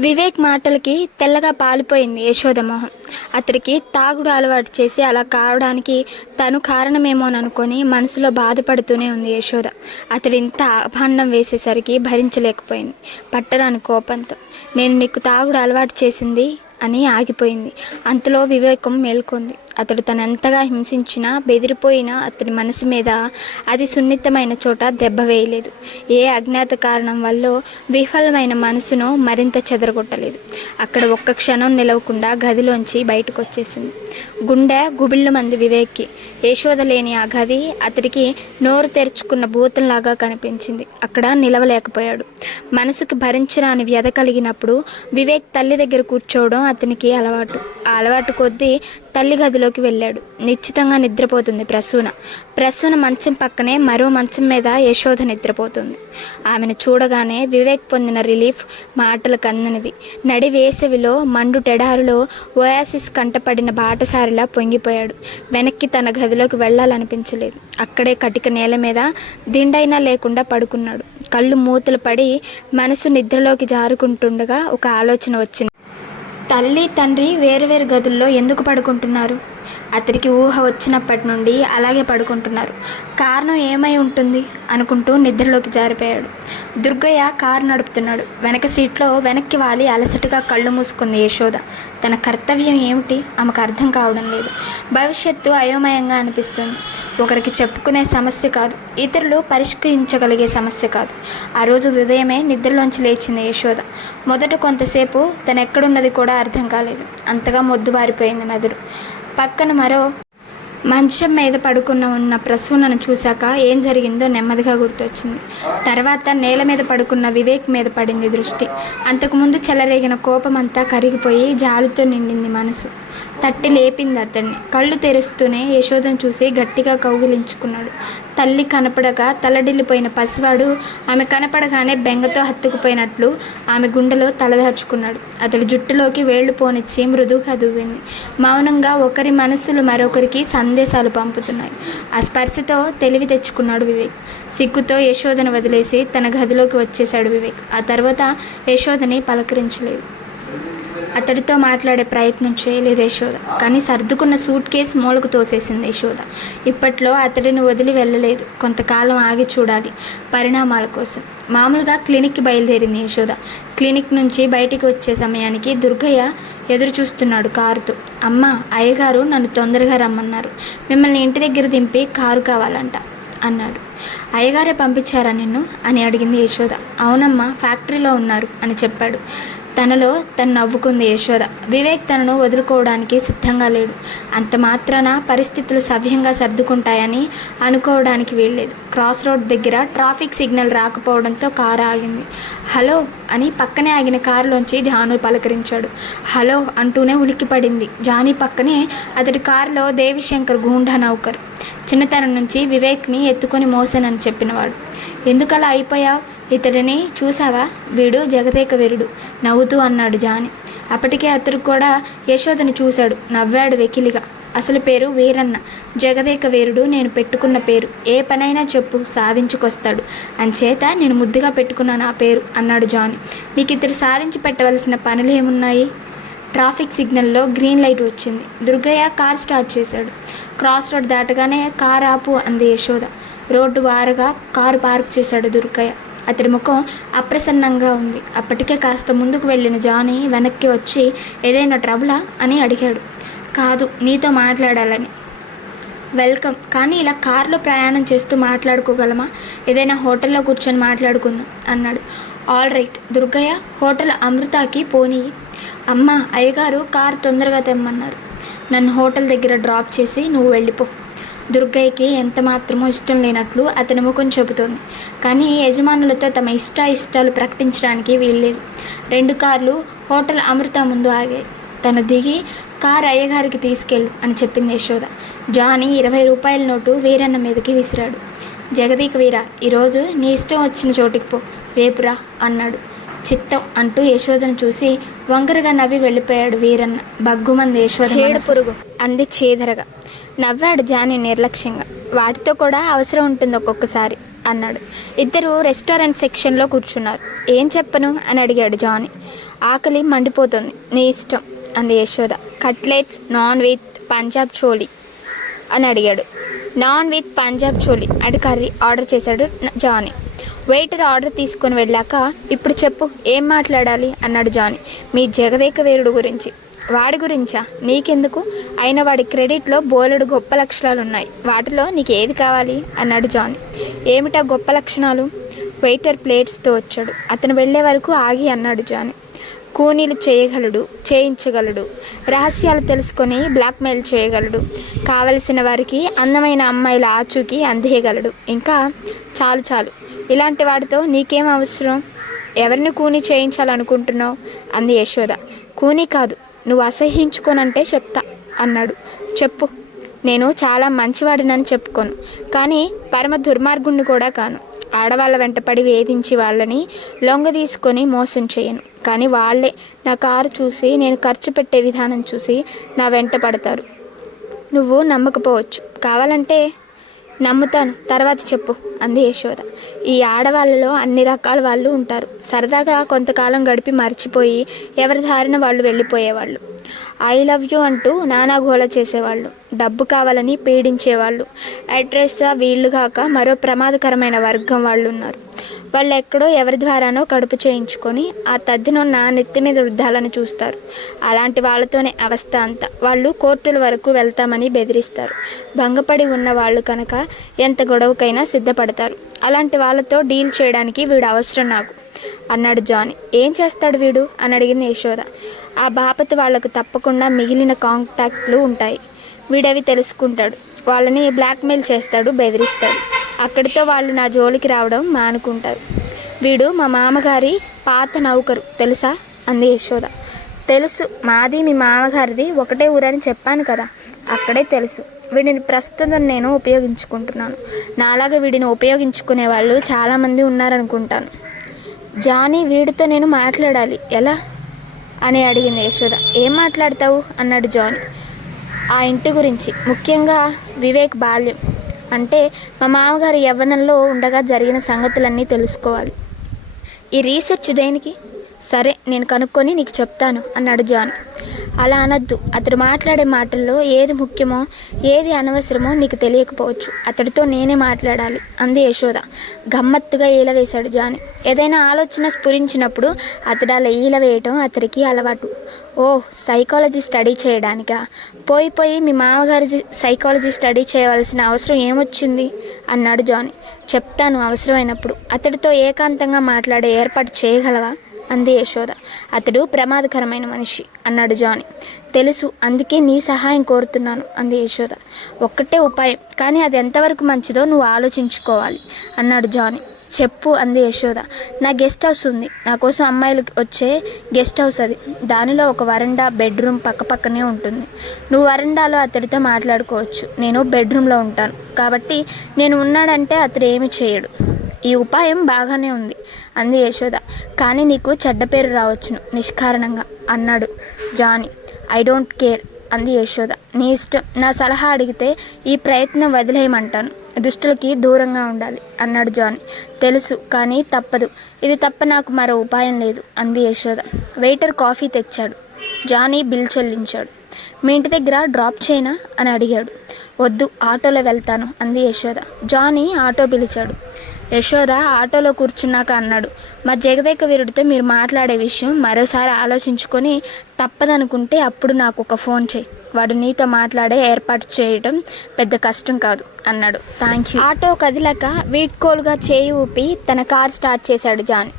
వివేక్ మాటలకి తెల్లగా పాలిపోయింది యశోద మొహం. అతడికి తాగుడు అలవాటు చేసి అలా కావడానికి తను కారణమేమోననుకొని మనసులో బాధపడుతూనే ఉంది యశోద. అతడు ఇంత అభాండం వేసేసరికి భరించలేకపోయింది పట్టరాని కోపంతో. నేను నీకు తాగుడు అలవాటు చేసింది అని ఆగిపోయింది. అంతలో వివేకం మేల్కొంది. అతడు తనెంతగా హింసించినా బెదిరిపోయినా అతడి మనసు మీద అది సున్నితమైన చోట దెబ్బ వేయలేదు. ఏ అజ్ఞాత కారణం వల్ల విఫలమైన మనసును మరింత చెదరగొట్టలేదు. అక్కడ ఒక్క క్షణం నిలవకుండా గదిలోంచి బయటకు వచ్చేసింది. గుండె గుబిళ్ళు మంది వివేక్కి. యశోద లేని ఆ గది అతడికి నోరు తెరుచుకున్న భూతంలాగా కనిపించింది. అక్కడ నిలవలేకపోయాడు. మనసుకి భరించరాని వ్యధ కలిగినప్పుడు వివేక్ తల్లి దగ్గర కూర్చోవడం అతనికి అలవాటు. ఆ అలవాటు కొద్దీ తల్లి గదిలోకి వెళ్ళాడు. నిశ్చితంగా నిద్రపోతుంది ప్రసూన మంచం పక్కనే మరో మంచం మీద యశోద నిద్రపోతుంది. ఆమెను చూడగానే వివేక్ పొందిన రిలీఫ్ మాటలకు అందనిది. నడి వేసవిలో మండు టెడారులో ఓయాసిస్ కంటపడిన బాటసారిలా పొంగిపోయాడు. వెనక్కి తన గదిలోకి వెళ్ళాలనిపించలేదు. అక్కడే కటిక నేల మీద దిండైనా లేకుండా పడుకున్నాడు. కళ్ళు మూతలు పడి మనసు నిద్రలోకి జారుకుంటుండగా ఒక ఆలోచన వచ్చింది. తల్లి తండ్రి వేరువేరు గదుల్లో ఎందుకు పడుకుంటున్నారు? అతడికి ఊహ వచ్చినప్పటి నుండి అలాగే పడుకుంటున్నారు. కారణం ఏమై ఉంటుంది అనుకుంటూ నిద్రలోకి జారిపోయాడు. దుర్గయ్య కారు నడుపుతున్నాడు. వెనక సీట్లో వెనక్కి వాలి అలసటగా కళ్ళు మూసుకుంది యశోద. తన కర్తవ్యం ఏమిటి ఆమెకు అర్థం కావడం లేదు. భవిష్యత్తు అయోమయంగా అనిపిస్తుంది. ఒకరికి చెప్పుకునే సమస్య కాదు, ఇతరులు పరిష్కరించగలిగే సమస్య కాదు. ఆ రోజు ఉదయమే నిద్రలోంచి లేచింది యశోద. మొదట కొంతసేపు తను ఎక్కడున్నది కూడా అర్థం కాలేదు. అంతగా మొద్దుబారిపోయింది మెదడు. పక్కన మరో మంచం మీద ఉన్న ప్రసూనను చూశాక ఏం జరిగిందో నెమ్మదిగా గుర్తొచ్చింది. తర్వాత నేల మీద పడుకున్న వివేక్ మీద పడింది దృష్టి. అంతకుముందు చెలరేగిన కోపమంతా కరిగిపోయి జాలితో నిండింది మనసు. తట్టి లేపింది అతన్ని. కళ్ళు తెరుస్తూనే యశోదను చూసి గట్టిగా కౌగిలించుకున్నాడు. తల్లి కనపడగా తలడిల్లిపోయిన పసివాడు ఆమె కనపడగానే బెంగతో హత్తుకుపోయినట్లు ఆమె గుండెలో తలదాచుకున్నాడు. అతడు జుట్టులోకి వేళ్లు పోనిచ్చి మృదువుగా దువ్వింది. మౌనంగా ఒకరి మనసులు మరొకరికి సందేశాలు పంపుతున్నాయి. ఆ స్పర్శతో తెలివి తెచ్చుకున్నాడు వివేక్. సిగ్గుతో యశోదను వదిలేసి తన గదిలోకి వచ్చేశాడు వివేక్. ఆ తర్వాత యశోదని పలకరించలేదు. అతడితో మాట్లాడే ప్రయత్నం చేయలేదు యశోద. కానీ సర్దుకున్న సూట్ కేసు మూలకు తోసేసింది యశోద. ఇప్పట్లో అతడిని వదిలి వెళ్ళలేదు. కొంతకాలం ఆగి చూడాలి పరిణామాల కోసం. మామూలుగా క్లినిక్కి బయలుదేరింది యశోద. క్లినిక్ నుంచి బయటికి వచ్చే సమయానికి దుర్గయ్య ఎదురు చూస్తున్నాడు కారుతో. అమ్మ, అయ్యగారు నన్ను తొందరగా రమ్మన్నారు. మిమ్మల్ని ఇంటి దగ్గర దింపి కారు కావాలంట అన్నాడు. అయ్యగారే పంపించారా నిన్ను అని అడిగింది యశోద. అవునమ్మా, ఫ్యాక్టరీలో ఉన్నారు అని చెప్పాడు. తనలో తను నవ్వుకుంది యశోద. వివేక్ తనను వదులుకోవడానికి సిద్ధంగా లేడు. అంత మాత్రాన పరిస్థితులు సవ్యంగా సర్దుకుంటాయని అనుకోవడానికి వీల్లేదు. క్రాస్ రోడ్ దగ్గర ట్రాఫిక్ సిగ్నల్ రాకపోవడంతో కారు ఆగింది. హలో అని పక్కనే ఆగిన కారులోంచి జాను పలకరించాడు. హలో అంటూనే ఉలిక్కిపడింది. జానీ పక్కనే అతడి కారులో దేవిశంకర్ గూండా నౌకర్. చిన్నతనం నుంచి వివేక్ని ఎత్తుకొని మోసానని చెప్పినవాడు. ఎందుకలా అయిపోయావు? ఇతడిని చూసావా? వీడు జగదేక వీరుడు నవ్వుతూ అన్నాడు జాని. అప్పటికే అతడు కూడా యశోదని చూశాడు. నవ్వాడు వెకిలిగా. అసలు పేరు వీరన్న. జగదేక వీరుడు నేను పెట్టుకున్న పేరు. ఏ పనైనా చెప్పు, సాధించుకొస్తాడు. అంచేత నేను ముద్దుగా పెట్టుకున్నాను ఆ పేరు అన్నాడు జాని. నీకు ఇతడు సాధించి పెట్టవలసిన పనులు ఏమున్నాయి? ట్రాఫిక్ సిగ్నల్లో గ్రీన్ లైట్ వచ్చింది. దుర్గయ్య కార్ స్టార్ట్ చేశాడు. క్రాస్ రోడ్ దాటగానే కారు ఆపు అంది యశోద. రోడ్డు వారగా కారు పార్క్ చేశాడు దుర్గయ్య. అతడి ముఖం అప్రసన్నంగా ఉంది. అప్పటికే కాస్త ముందుకు వెళ్ళిన జానీ వెనక్కి వచ్చి ఏదైనా ట్రబులా అని అడిగాడు. కాదు, నీతో మాట్లాడాలని. వెల్కమ్. కానీ ఇలా కారులో ప్రయాణం చేస్తూ మాట్లాడుకోగలమా? ఏదైనా హోటల్లో కూర్చొని మాట్లాడుకుందాం అన్నాడు. All right. దుర్గయ్య, హోటల్ అమృతాకి పోనీ. అమ్మ, అయ్యగారు కారు తొందరగా తెమ్మన్నారు. నన్ను హోటల్ దగ్గర డ్రాప్ చేసి నువ్వు వెళ్ళిపో. దుర్గయ్యకి ఎంత మాత్రమో ఇష్టం లేనట్లు అతని ముఖం చెబుతోంది. కానీ యజమానులతో తమ ఇష్టాలు ప్రకటించడానికి వీల్లేదు. 2 కార్లు హోటల్ అమృత ముందు ఆగాయి. తను దిగి కారు అయ్యగారికి తీసుకెళ్ళు అని చెప్పింది యశోద. జానీ 20 రూపాయల నోటు వీరన్న మీదకి విసిరాడు. జగదీక వీర, ఈరోజు నీ ఇష్టం వచ్చిన చోటికి పో, రేపురా అన్నాడు. చిత్తం అంటూ యశోదను చూసి వంకరగా నవ్వి వెళ్ళిపోయాడు వీరన్న. బగ్గుమంది యశోద. చేడు పురుగు అంది చేదరగా. నవ్వాడు జానీ నిర్లక్ష్యంగా. వాటితో కూడా అవసరం ఉంటుంది ఒక్కొక్కసారి అన్నాడు. ఇద్దరు రెస్టారెంట్ సెక్షన్లో కూర్చున్నారు. ఏం చెప్పను అని అడిగాడు జానీ. ఆకలి మండిపోతుంది, నీ ఇష్టం అంది Yashoda. Cutlets non with Punjab choli అని అడిగాడు. నాన్ విత్ పంజాబ్ చోలీ అని కర్రీ ఆర్డర్ చేశాడు జానీ. వెయిటర్ ఆర్డర్ తీసుకొని వెళ్ళాక, ఇప్పుడు చెప్పు ఏం మాట్లాడాలి అన్నాడు జానీ. మీ జగదేక వీరుడు గురించి. వాడి గురించా? నీకెందుకు? అయిన వాడి క్రెడిట్లో బోలెడు గొప్ప లక్షణాలు ఉన్నాయి. వాటిలో నీకు ఏది కావాలి అన్నాడు జానీ. ఏమిటా గొప్ప లక్షణాలు? వెయిటర్ ప్లేట్స్తో వచ్చాడు. అతను వెళ్లే వరకు ఆగి అన్నాడు జానీ. కూనీలు చేయగలడు, చేయించగలడు, రహస్యాలు తెలుసుకొని బ్లాక్మెయిల్ చేయగలడు, కావలసిన వారికి అందమైన అమ్మాయిల ఆచూకీ అందేయగలడు. ఇంకా చాలు చాలు, ఇలాంటి వాడితో నీకేం అవసరం? ఎవరిని కూనీ చేయించాలనుకుంటున్నావు అంది యశోద. కూనీ కాదు, నువ్వు అసహ్యించుకోనంటే చెప్తా అన్నాడు. చెప్పు. నేను చాలా మంచివాడినని చెప్పుకోను, కానీ పరమ దుర్మార్గుణ్ణి కూడా కాను. ఆడవాళ్ళ వెంటపడి వేధించి వాళ్ళని లొంగ తీసుకొని మోసం చేయను, కానీ వాళ్ళే నా కారు చూసి, నేను ఖర్చు పెట్టే విధానం చూసి నా వెంట పడతారు. నువ్వు నమ్మకపోవచ్చు, కావాలంటే నమ్ముతాను, తర్వాత చెప్పు అంది యశోద. ఈ ఆడవాళ్ళలో అన్ని రకాల వాళ్ళు ఉంటారు. సరదాగా కొంతకాలం గడిపి మర్చిపోయి ఎవరి దారిన వాళ్ళు వెళ్ళిపోయేవాళ్ళు. ఐ లవ్ యూ అంటూ నానా గోల చేసేవాళ్ళు. డబ్బు కావాలని పీడించేవాళ్ళు. అడ్రస్ వీళ్ళు కాక మరో ప్రమాదకరమైన వర్గం వాళ్ళు ఉన్నారు. వాళ్ళు ఎక్కడో ఎవరి ద్వారానో కడుపు చేయించుకొని ఆ తద్దినో నా నెత్తి మీద రుద్దాలని చూస్తారు. అలాంటి వాళ్ళతోనే అవస్థ అంతా. వాళ్ళు కోర్టుల వరకు వెళ్తామని బెదిరిస్తారు. భంగపడి ఉన్న వాళ్ళు కనుక ఎంత గొడవకైనా సిద్ధపడతారు. అలాంటి వాళ్ళతో డీల్ చేయడానికి వీడు అవసరం నాకు అన్నాడు జానీ. ఏం చేస్తాడు వీడు అని అడిగింది యశోద. ఆ బాపతి వాళ్లకు తప్పకుండా మిగిలిన కాంటాక్ట్లు ఉంటాయి. వీడవి తెలుసుకుంటాడు. వాళ్ళని బ్లాక్మెయిల్ చేస్తాడు, బెదిరిస్తాడు. అక్కడితో వాళ్ళు నా జోలికి రావడం మానుకుంటారు. వీడు మా మామగారి పాత నౌకరు, తెలుసా అంది యశోద. తెలుసు, మాది మీ మామగారిది ఒకటే ఊరని చెప్పాను కదా, అక్కడే తెలుసు. వీడిని ప్రస్తుతం నేను ఉపయోగించుకుంటున్నాను. నాలాగా వీడిని ఉపయోగించుకునే వాళ్ళు చాలామంది ఉన్నారనుకుంటాను. జానీ, వీడితో నేను మాట్లాడాలి, ఎలా అని అడిగింది యశోద. ఏం మాట్లాడతావు అన్నాడు జానీ. ఆ ఇంటి గురించి, ముఖ్యంగా వివేక్ బాల్యం, అంటే మా మామగారి యవ్వనంలో ఉండగా జరిగిన సంగతులన్నీ తెలుసుకోవాలి. ఈ రీసెర్చ్ దేనికి? సరే, నేను కనుక్కొని నీకు చెప్తాను అన్నాడు జానీ. అలా అనొద్దు. అతడు మాట్లాడే మాటల్లో ఏది ముఖ్యమో ఏది అనవసరమో నీకు తెలియకపోవచ్చు. అతడితో నేనే మాట్లాడాలి అంది యశోద. గమ్మత్తుగా ఈల వేశాడు జానీ. ఏదైనా ఆలోచన స్ఫురించినప్పుడు అతడు అలా ఈల వేయటం అతడికి అలవాటు. ఓ, సైకాలజీ స్టడీ చేయడానికా? పోయి మీ మామగారి సైకాలజీ స్టడీ చేయవలసిన అవసరం ఏమొచ్చింది అన్నాడు జానీ. చెప్తాను అవసరమైనప్పుడు. అతడితో ఏకాంతంగా మాట్లాడే ఏర్పాటు చేయగలవా అంది యశోద. అతడు ప్రమాదకరమైన మనిషి అన్నాడు జానీ. తెలుసు, అందుకే నీ సహాయం కోరుతున్నాను అంది యశోద. ఒక్కటే ఉపాయం, కానీ అది ఎంతవరకు మంచిదో నువ్వు ఆలోచించుకోవాలి అన్నాడు జానీ. చెప్పు అంది యశోద. నా గెస్ట్ హౌస్ ఉంది. నా కోసం అమ్మాయిలు వచ్చే గెస్ట్ హౌస్ అది. దానిలో ఒక వరండా, బెడ్రూమ్ పక్కపక్కనే ఉంటుంది. నువ్వు వరండాలో అతడితో మాట్లాడుకోవచ్చు. నేను బెడ్రూమ్లో ఉంటాను, కాబట్టి నేను ఉన్నాడంటే అతడు ఏమి చేయడు. ఈ ఉపాయం బాగానే ఉంది అంది యశోద. కానీ నీకు చెడ్డ పేరు రావచ్చును నిష్కారణంగా అన్నాడు జానీ. ఐ డోంట్ కేర్ అంది యశోద. నీ ఇష్టం. నా సలహా అడిగితే ఈ ప్రయత్నం వదిలేయమంటాను. దుష్టులకి దూరంగా ఉండాలి అన్నాడు జానీ. తెలుసు, కానీ తప్పదు. ఇది తప్ప నాకు మరో ఉపాయం లేదు అంది యశోద. వెయిటర్ కాఫీ తెచ్చాడు. జానీ బిల్ చెల్లించాడు. మీ ఇంటి దగ్గర డ్రాప్ చేయనా అని అడిగాడు. వద్దు, ఆటోలో వెళ్తాను అంది యశోద. జానీ ఆటో పిలిచాడు. యశోద ఆటోలో కూర్చున్నాక అన్నాడు. మా జగదేక వీరుడితో మీరు మాట్లాడే విషయం మరోసారి ఆలోచించుకొని తప్పదనుకుంటే అప్పుడు నాకు ఒక ఫోన్ చేయి. వాడు నీతో మాట్లాడే ఏర్పాటు చేయడం పెద్ద కష్టం కాదు అన్నాడు. Thank you. ఆటో కదిలాక వీడ్కోలుగా చేయి ఊపి తన కార్ స్టార్ట్ చేశాడు జానీ.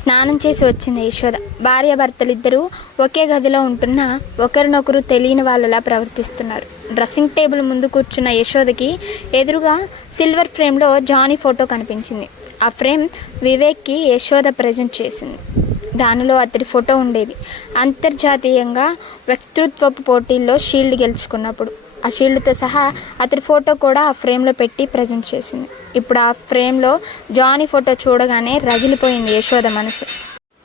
స్నానం చేసి వచ్చింది యశోద. భార్యాభర్తలిద్దరూ ఒకే గదిలో ఉంటున్నా ఒకరినొకరు తెలియని వాళ్ళలా ప్రవర్తిస్తున్నారు. డ్రెస్సింగ్ టేబుల్ ముందు కూర్చున్న యశోదకి ఎదురుగా సిల్వర్ ఫ్రేమ్లో జానీ ఫోటో కనిపించింది. ఆ ఫ్రేమ్ వివేక్కి యశోద ప్రజెంట్ చేసింది. దానిలో అతడి ఫోటో ఉండేది. అంతర్జాతీయంగా వక్తృత్వపు పోటీల్లో షీల్డ్ గెలుచుకున్నప్పుడు ఆ షీల్డ్తో సహా అతడి ఫోటో కూడా ఆ ఫ్రేమ్లో పెట్టి ప్రజెంట్ చేసింది. ఇప్పుడు ఆ ఫ్రేమ్లో జానీ ఫోటో చూడగానే రగిలిపోయింది యశోద మనసు.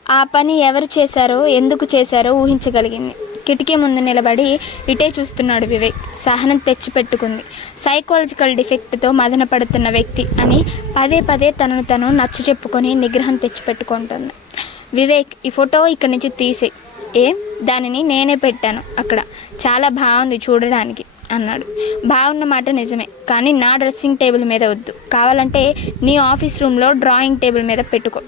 ఆ పని ఎవరు చేశారో, ఎందుకు చేశారో ఊహించగలిగింది. కిటికీ ముందు నిలబడి ఇటే చూస్తున్నాడు వివేక్. సహనం తెచ్చిపెట్టుకుంది. సైకాలజికల్ డిఫెక్ట్తో మదన పడుతున్న వ్యక్తి అని పదే పదే తనను తను నచ్చ చెప్పుకొని నిగ్రహం తెచ్చిపెట్టుకుంటుంది. వివేక్, ఈ ఫోటో ఇక్కడి నుంచి తీసే. ఏం? దానిని నేనే పెట్టాను అక్కడ, చాలా బాగుంది చూడడానికి అన్నాడు. బాగున్న మాట నిజమే, కానీ నా డ్రెస్సింగ్ టేబుల్ మీద వద్దు. కావాలంటే నీ ఆఫీస్ రూమ్లో డ్రాయింగ్ టేబుల్ మీద పెట్టుకో.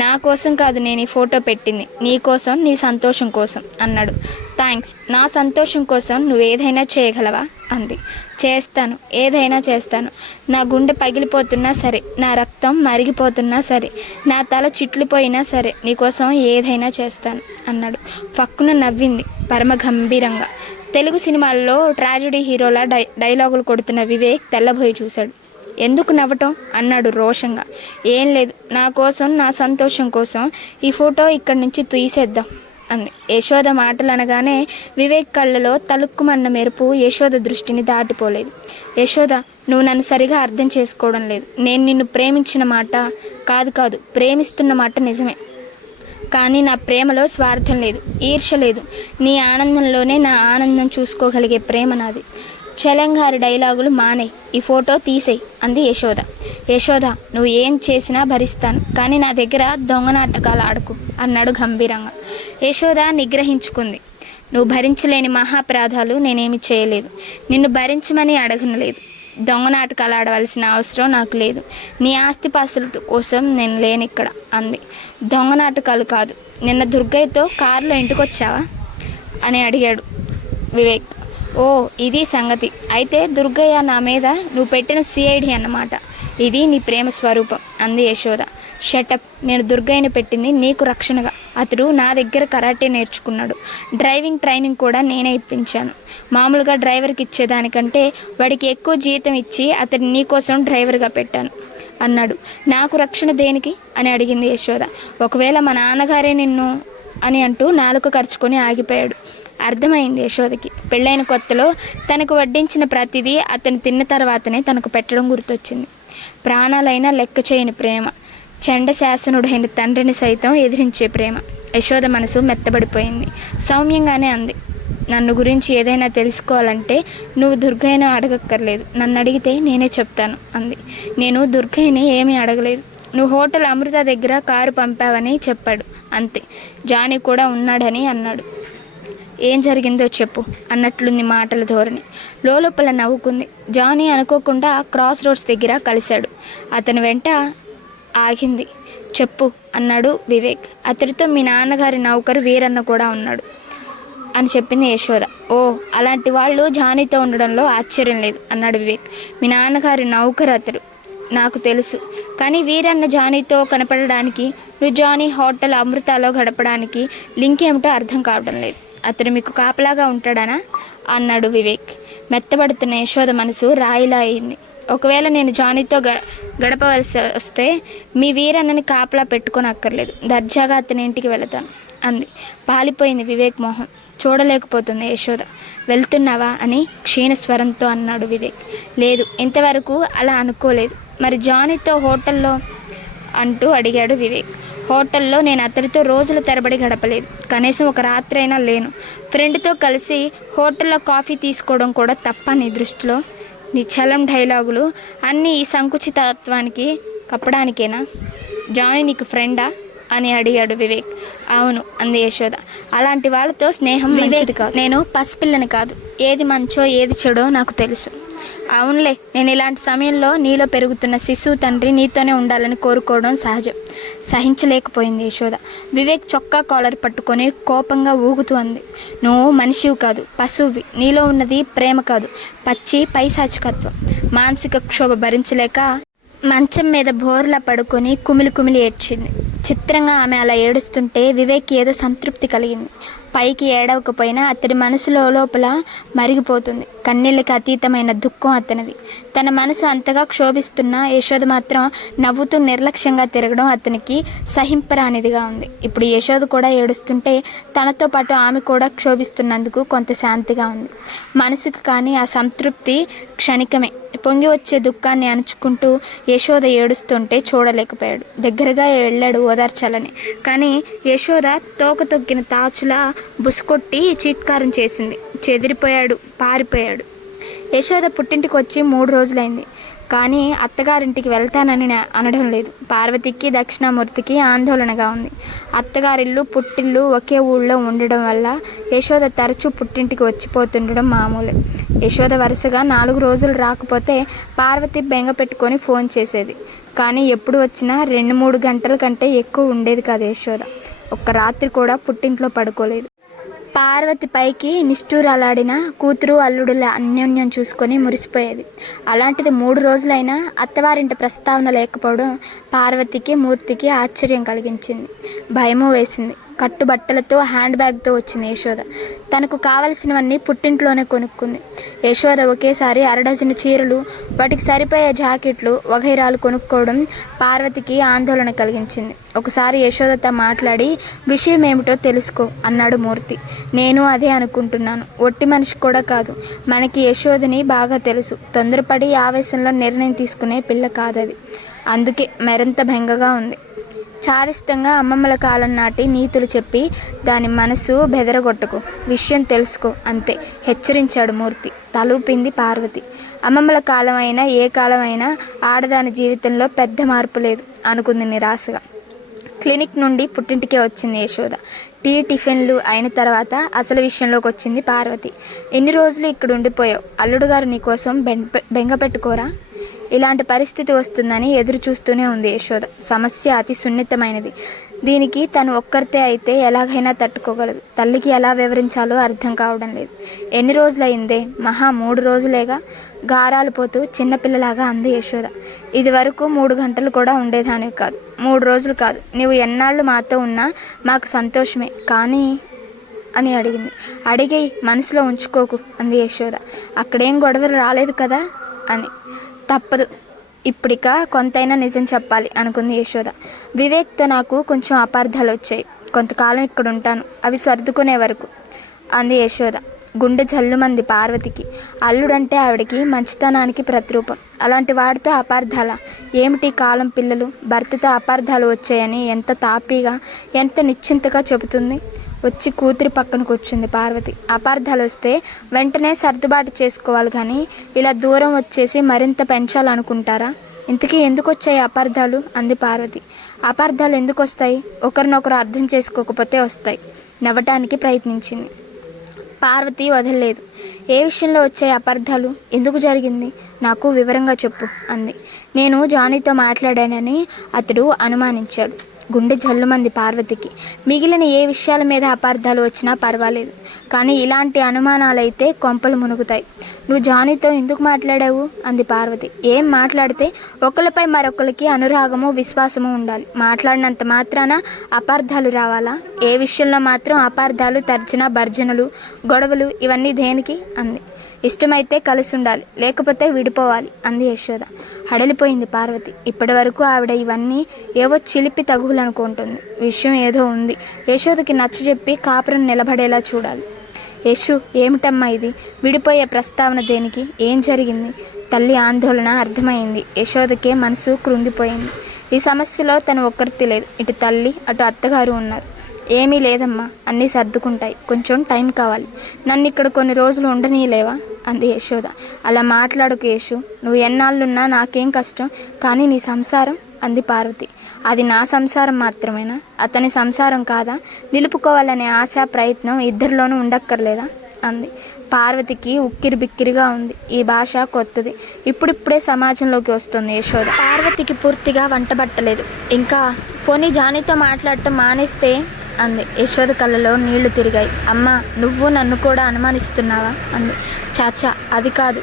నా కోసం కాదు నేను ఈ ఫోటో పెట్టింది, నీ కోసం, నీ సంతోషం కోసం అన్నాడు. థ్యాంక్స్, నా సంతోషం కోసం నువ్వు ఏదైనా చేయగలవా అంది. చేస్తాను, ఏదైనా చేస్తాను. నా గుండె పగిలిపోతున్నా సరే, నా రక్తం మరిగిపోతున్నా సరే, నా తల చిట్లిపోయినా సరే, నీకోసం ఏదైనా చేస్తాను అన్నాడు. ఫక్కున నవ్వింది పరమ గంభీరంగా. తెలుగు సినిమాల్లో ట్రాజడీ హీరోల డైలాగులు కొడుతున్న వివేక్ తెల్లబోయి చూశాడు. ఎందుకు నవ్వటం అన్నాడు రోషంగా. ఏం లేదు, నా కోసం, నా సంతోషం కోసం ఈ ఫోటో ఇక్కడి నుంచి తీసేద్దాం అంది. యశోద మాటలు అనగానే వివేక్ కళ్ళలో తలుక్కుమన్న మెరుపు యశోద దృష్టిని దాటిపోలేదు. యశోద, నువ్వు నన్ను సరిగా అర్థం చేసుకోవడం లేదు. నేను నిన్ను ప్రేమించిన మాట కాదు, ప్రేమిస్తున్న మాట నిజమే. కానీ నా ప్రేమలో స్వార్థం లేదు, ఈర్ష్య లేదు. నీ ఆనందంలోనే నా ఆనందం చూసుకోగలిగే ప్రేమ నాది. చలంగారి డైలాగులు మానే, ఈ ఫోటో తీసేయి అంది యశోద. యశోద, నువ్వు ఏం చేసినా భరిస్తాను, కానీ నా దగ్గర దొంగ నాటకాలు ఆడకు అన్నాడు గంభీరంగా. యశోద నిగ్రహించుకుంది. నువ్వు భరించలేని మహాపరాధాలు నేనేమి చేయలేదు, నిన్ను భరించమని అడగనలేదు. దొంగ నాటకాలు ఆడవలసిన అవసరం నాకు లేదు. నీ ఆస్తిపాస్తుల కోసం నేను లేనిక్కడ అంది. దొంగ నాటకాలు కాదు, నిన్న దుర్గయ్యతో కారులో ఇంటికొచ్చావా అని అడిగాడు వివేక్. ఓ, ఇది సంగతి. అయితే దుర్గయ్య నా మీద నువ్వు పెట్టిన సిఐడి అన్నమాట. ఇది నీ ప్రేమ స్వరూపం అంది యశోద. షటప్, నేను దుర్గయ్యని పెట్టింది నీకు రక్షణగా. అతడు నా దగ్గర కరాటే నేర్చుకున్నాడు. డ్రైవింగ్ ట్రైనింగ్ కూడా నేనే ఇప్పించాను. మామూలుగా డ్రైవర్కి ఇచ్చేదానికంటే వాడికి ఎక్కువ జీతం ఇచ్చి అతడిని నీకోసం డ్రైవర్గా పెట్టాను అన్నాడు. నాకు రక్షణ దేనికి అని అడిగింది యశోద. ఒకవేళ మా నాన్నగారే నిన్ను అని అంటూ నాలుక ఖర్చుకొని ఆగిపోయాడు. అర్థమైంది యశోదకి. పెళ్ళైన కొత్తలో తనకు వడ్డించిన ప్రతిదీ అతను తిన్న తర్వాతనే తనకు పెట్టడం గుర్తొచ్చింది. ప్రాణాలైనా లెక్క చేయని ప్రేమ, చండశాసనుడైన తండ్రిని సైతం ఎదిరించే ప్రేమ. యశోద మనసు మెత్తబడిపోయింది. సౌమ్యంగానే అంది, నన్ను గురించి ఏదైనా తెలుసుకోవాలంటే నువ్వు దుర్గయ్యను అడగక్కర్లేదు, నన్ను అడిగితే నేనే చెప్తాను అంది. నేను దుర్గయ్యని ఏమీ అడగలేదు. నువ్వు హోటల్ అమృత దగ్గర కారు పంపావని చెప్పాడు, అంతే. జానీ కూడా ఉన్నాడని అన్నాడు. ఏం జరిగిందో చెప్పు అన్నట్లుంది మాటల ధోరణి. లోపల నవ్వుకుంది. జానీ అనుకోకుండా క్రాస్ రోడ్స్ దగ్గర కలిశాడు. అతని వెంట ఆగింది. చెప్పు అన్నాడు వివేక్. అతడితో మీ నాన్నగారి నౌకరు వీరన్న కూడా ఉన్నాడు అని చెప్పింది యశోద. ఓ, అలాంటి వాళ్ళు జానీతో ఉండడంలో ఆశ్చర్యం లేదు అన్నాడు వివేక్. మీ నాన్నగారి నౌకరు అతడు నాకు తెలుసు, కానీ వీరన్న జానీతో కనపడడానికి, నువ్వు జానీ హోటల్ అమృతాలో గడపడానికి లింక్ ఏమిటో అర్థం కావడం లేదు. అతడు మీకు కాపలాగా ఉంటాడనా అన్నాడు వివేక్. మెత్తబడుతున్న యశోద మనసు రాయిలా అయింది. ఒకవేళ నేను జానీతో గడపవలసి వస్తే మీ వీరన్నని కాపలా పెట్టుకొని అక్కర్లేదు, దర్జాగా అతని ఇంటికి వెళతాను అంది. పాలిపోయింది వివేక్ మొహం. చూడలేకపోతుంది యశోద. వెళ్తున్నావా అని క్షీణస్వరంతో అన్నాడు వివేక్. లేదు, ఇంతవరకు అలా అనుకోలేదు. మరి జానీతో హోటల్లో అంటూ అడిగాడు వివేక్. హోటల్లో నేను అతడితో రోజుల తరబడి గడపలేదు, కనీసం ఒక రాత్రి అయినా లేను. ఫ్రెండ్తో కలిసి హోటల్లో కాఫీ తీసుకోవడం కూడా తప్ప నీ దృష్టిలో? నీ చలం డైలాగులు అన్నీ ఈ సంకుచితత్వానికి కప్పడానికేనా? జానీ నీకు ఫ్రెండా అని అడిగాడు వివేక్. అవును అంది యశోద. అలాంటి వాళ్ళతో స్నేహం మంచిది కాదు. నేను పసిపిల్లని కాదు, ఏది మంచో ఏది చెడో నాకు తెలుసు. అవునులే, నేను ఇలాంటి సమయంలో నీలో పెరుగుతున్న శిశువు తండ్రి నీతోనే ఉండాలని కోరుకోవడం సహజం. సహించలేకపోయింది యశోద. వివేక్ చొక్కా కాలర్ పట్టుకొని కోపంగా ఊగుతూ అంది. నువ్వు మనిషివి కాదు, పశువువి. నీలో ఉన్నది ప్రేమ కాదు, పచ్చి పైశాచికత్వం. మానసిక క్షోభ భరించలేక మంచం మీద బోర్లా పడుకొని కుమిలి ఏడ్చింది. చిత్రంగా ఆమె అలా ఏడుస్తుంటే వివేక్ ఏదో సంతృప్తి కలిగింది. పైకి ఏడవకపోయినా అతడి మనసులో లోపల మరిగిపోతుంది. కన్నీళ్ళకి అతీతమైన దుఃఖం అతనిది. తన మనసు అంతగా క్షోభిస్తున్న యశోద మాత్రం నవ్వుతూ నిర్లక్ష్యంగా తిరగడం అతనికి సహింపరానిదిగా ఉంది. ఇప్పుడు యశోద కూడా ఏడుస్తుంటే తనతో పాటు ఆమె కూడా క్షోభిస్తున్నందుకు కొంత శాంతిగా ఉంది మనసుకు. కానీ ఆ సంతృప్తి క్షణికమే. పొంగి వచ్చే దుఃఖాన్ని అణుచుకుంటూ యశోద ఏడుస్తుంటే చూడలేకపోయాడు. దగ్గరగా వెళ్ళాడు ఓదార్చాలని. కానీ యశోద తోక తొక్కిన తాచులా బుసుకొట్టి చీత్కారం చేసింది. చెదిరిపోయాడు, పారిపోయాడు. యశోద పుట్టింటికి వచ్చి 3 రోజులైంది. కానీ అత్తగారింటికి వెళ్తానని అనడం లేదు. పార్వతికి దక్షిణామూర్తికి ఆందోళనగా ఉంది. అత్తగారిల్లు పుట్టిల్లు ఒకే ఊళ్ళో ఉండడం వల్ల యశోద తరచూ పుట్టింటికి వచ్చిపోతుండడం మామూలే. యశోద వరుసగా 4 రోజులు రాకపోతే పార్వతి బెంగ పెట్టుకొని ఫోన్ చేసేది. కానీ ఎప్పుడు వచ్చినా 2-3 గంటల కంటే ఎక్కువ ఉండేది కాదు యశోద. ఒక్క రాత్రి కూడా పుట్టింట్లో పడుకోలేదు. పార్వతి పైకి నిష్ఠూరాలాడిన కూతురు అల్లుడుల అన్యోన్యం చూసుకొని మురిసిపోయేది. అలాంటిది 3 రోజులైనా అత్తవారింటి ప్రస్తావన లేకపోవడం పార్వతికి మూర్తికి ఆశ్చర్యం కలిగించింది. భయమూ వేసింది. కట్టుబట్టలతో హ్యాండ్ బ్యాగ్తో వచ్చింది యశోద. తనకు కావలసినవన్నీ పుట్టింట్లోనే కొనుక్కుంది. యశోద ఒకేసారి 1 డజను చీరలు, వాటికి సరిపోయే జాకెట్లు వగైరాలు కొనుక్కోవడం పార్వతికి ఆందోళన కలిగించింది. ఒకసారి యశోదతో మాట్లాడి విషయం ఏమిటో తెలుసుకో అన్నాడు మూర్తి. నేను అదే అనుకుంటున్నాను. ఒట్టి మనిషి కూడా కాదు, మనకి యశోదని బాగా తెలుసు. తొందరపడి ఆవేశంలో నిర్ణయం తీసుకునే పిల్ల కాదది. అందుకే మరింత బెంగగా ఉంది. చారిస్తంగా అమ్మమ్మల కాలం నాటి నీతులు చెప్పి దాని మనసు బెదరగొట్టకు, విషయం తెలుసుకో అంతే హెచ్చరించాడు మూర్తి. తలూపింది పార్వతి. అమ్మమ్మల కాలం అయినా ఏ కాలం అయినా ఆడదాని జీవితంలో పెద్ద మార్పు లేదు అనుకుంది నిరాశగా. క్లినిక్ నుండి పుట్టింటికే వచ్చింది యశోద. టిఫిన్లు అయిన తర్వాత అసలు విషయంలోకి వచ్చింది పార్వతి. ఎన్ని రోజులు ఇక్కడ ఉండిపోయావు? అల్లుడు గారు నీకోసం బెంగ పెట్టుకోరా? ఇలాంటి పరిస్థితి వస్తుందని ఎదురు చూస్తూనే ఉంది యశోద. సమస్య అతి సున్నితమైనది. దీనికి తను ఒక్కరితే అయితే ఎలాగైనా తట్టుకోగలదు. తల్లికి ఎలా వివరించాలో అర్థం కావడం లేదు. ఎన్ని రోజులైందే? మహా 3 రోజులేగా. గారాలు పోతూ చిన్నపిల్లలాగా అంది యశోద. ఇది వరకు 3 గంటలు కూడా ఉండేదానివి కాదు. 3 రోజులు కాదు, నీవు ఎన్నాళ్ళు మాతో ఉన్నా మాకు సంతోషమే కానీ అని అడిగి మనసులో ఉంచుకోకు అంది యశోద. అక్కడేం గొడవలు రాలేదు కదా అని. తప్పదు, ఇప్పుడిక కొంతైనా నిజం చెప్పాలి అనుకుంది యశోద. వివేక్తో నాకు కొంచెం అపార్థాలు వచ్చాయి. కొంతకాలం ఇక్కడ ఉంటాను, అవి సర్దుకునే వరకు అంది యశోద. గుండె జల్లుమంది పార్వతికి. అల్లుడంటే ఆవిడకి మంచితనానికి ప్రతిరూపం. అలాంటి వాడితో అపార్థాలా? ఏమిటి కాలం పిల్లలు? భర్తతో అపార్థాలు వచ్చాయని ఎంత తాపీగా ఎంత నిశ్చింతగా చెబుతుంది. వచ్చి కూతురి పక్కన కూర్చుంది పార్వతి. అపార్థాలు వస్తే వెంటనే సర్దుబాటు చేసుకోవాలి కానీ ఇలా దూరం వచ్చేసి మరింత పెంచాలనుకుంటారా? ఇంతకీ ఎందుకు వచ్చాయి అపార్థాలు అంది పార్వతి. అపార్థాలు ఎందుకు వస్తాయి? ఒకరినొకరు అర్థం చేసుకోకపోతే వస్తాయి. నవ్వటానికి ప్రయత్నించింది. పార్వతి వదలలేదు. ఏ విషయంలో వచ్చాయి అపార్థాలు? ఎందుకు జరిగింది? నాకు వివరంగా చెప్పు అంది. నేను జానీతో మాట్లాడానని అతడు అనుమానించాడు. గుండె జల్లుమంది పార్వతికి. మిగిలిన ఏ విషయాల మీద అపార్థాలు వచ్చినా పర్వాలేదు, కానీ ఇలాంటి అనుమానాలైతే కొంపలు మునుగుతాయి. నువ్వు జానీతో ఎందుకు మాట్లాడావు అంది పార్వతి. ఏం మాట్లాడితే? ఒకరిపై మరొకరికి అనురాగము విశ్వాసము ఉండాలి. మాట్లాడినంత మాత్రాన అపార్థాలు రావాలా? ఏ విషయంలో మాత్రం అపార్థాలు, తర్జన భర్జనలు, గొడవలు ఇవన్నీ దేనికి అంది. ఇష్టమైతే కలిసి ఉండాలి, లేకపోతే విడిపోవాలి అంది యశోద. హడలిపోయింది పార్వతి. ఇప్పటి వరకు ఆవిడ ఇవన్నీ ఏవో చిలిపి తగులనుకుంటుంది. విషయం ఏదో ఉంది. యశోదకి నచ్చజెప్పి కాపురం నిలబడేలా చూడాలి. యశు, ఏమిటమ్మా ఇది? విడిపోయే ప్రస్తావన దేనికి? ఏం జరిగింది? తల్లి ఆందోళన అర్థమైంది. యశోదకే మనసు కృంగిపోయింది. ఈ సమస్యలో తను ఒక్కరితి లేదు. ఇటు తల్లి అటు అత్తగారు ఉన్నారు. ఏమీ లేదమ్మా, అన్నీ సర్దుకుంటాయి. కొంచెం టైం కావాలి. నన్ను ఇక్కడ కొన్ని రోజులు ఉండనీయలేవా అంది యశోద. అలా మాట్లాడుకు యేషు. నువ్వు ఎన్నాళ్ళున్నా నాకేం కష్టం, కానీ నీ సంసారం అంది పార్వతి. అది నా సంసారం మాత్రమేనా? అతని సంసారం కాదా? నిలుపుకోవాలనే ఆశ ప్రయత్నం ఇద్దరిలోనూ ఉండక్కర్లేదా అంది. పార్వతికి ఉక్కిరి బిక్కిరిగా ఉంది. ఈ భాష కొత్తది, ఇప్పుడిప్పుడే సమాజంలోకి వస్తుంది యశోద. పార్వతికి పూర్తిగా వంటబట్టలేదు. ఇంకా పోనీ జానీతో మాట్లాడటం మానేస్తే అంది. యశోద కళ్ళలో నీళ్లు తిరిగాయి. అమ్మా, నువ్వు నన్ను కూడా అనుమానిస్తున్నావా అంది. చాచా, అది కాదు.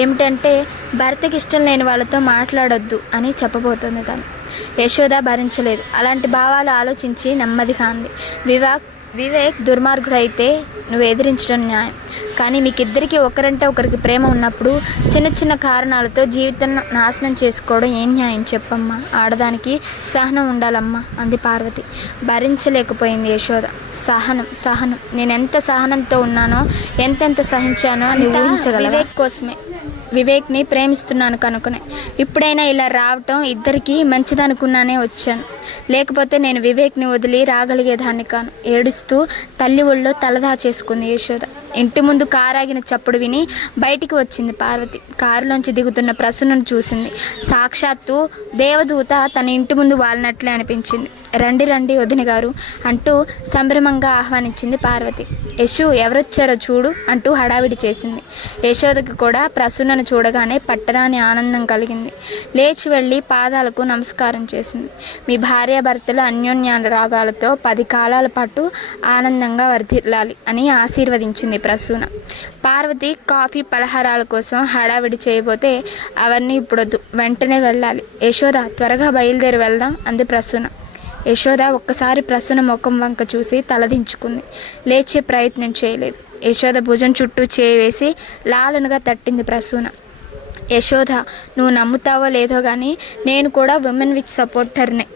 ఏమిటంటే భర్తకి ఇష్టం లేని వాళ్ళతో మాట్లాడొద్దు అని చెప్పబోతుంది తను. యశోద భరించలేదు. అలాంటి భావాలు ఆలోచించి నెమ్మదిగా అంది. వివేక్ దుర్మార్గుడైతే నువ్వు ఎదిరించడం న్యాయం, కానీ మీకిద్దరికీ ఒకరంటే ఒకరికి ప్రేమ ఉన్నప్పుడు చిన్న చిన్న కారణాలతో జీవితం నాశనం చేసుకోవడం ఏం న్యాయం చెప్పమ్మా? ఆడదానికి సహనం ఉండాలమ్మా అంది పార్వతి. భరించలేకపోయింది యశోద. సహనం నేనెంత సహనంతో ఉన్నానో, ఎంతెంత సహించానో అని ఊహించగల. వివేక్ కోసమే, వివేక్ని ప్రేమిస్తున్నాను కనుకనే ఇప్పుడైనా ఇలా రావటం ఇద్దరికీ మంచిదనుకున్నానే వచ్చాను. లేకపోతే నేను వివేక్ని వదిలి రాగలిగేదాన్ని కాను. ఏడుస్తూ తల్లి ఒళ్ళో తలదాచేసుకుంది యశోద. ఇంటి ముందు కారు ఆగిన చప్పుడు విని బయటికి వచ్చింది పార్వతి. కారులోంచి దిగుతున్న ప్రసూనను చూసింది. సాక్షాత్తు దేవదూత తన ఇంటి ముందు వాలినట్లే అనిపించింది. రండి రండి వదిన గారు అంటూ సంభ్రమంగా ఆహ్వానించింది పార్వతి. యశు ఎవరొచ్చారో చూడు అంటూ హడావిడి చేసింది. యశోదకి కూడా ప్రసూనను చూడగానే పట్టరాని ఆనందం కలిగింది. లేచి వెళ్ళి పాదాలకు నమస్కారం చేసింది. మీ భార్యాభర్తలు అన్యోన్యానురాగాలతో 10 కాలాల పాటు ఆనందంగా వర్ధిల్లాలి అని ఆశీర్వదించింది ప్రసూన. పార్వతి కాఫీ పలహారాల కోసం హడావిడి చేయబోతే అవన్నీ ఇప్పుడొద్దు, వెంటనే వెళ్ళాలి. యశోద త్వరగా బయలుదేరి వెళ్దాం అంది ప్రసూన. యశోద ఒక్కసారి ప్రసూన ముఖం వంక చూసి తలదించుకుంది. లేచే ప్రయత్నం చేయలేదు. యశోద భుజం చుట్టూ చేయి వేసి లాలనగా తట్టింది ప్రసూన. యశోద, నువ్వు నమ్ముతావో లేదో కానీ నేను కూడా విమెన్ విచ్ సపోర్టర్నే.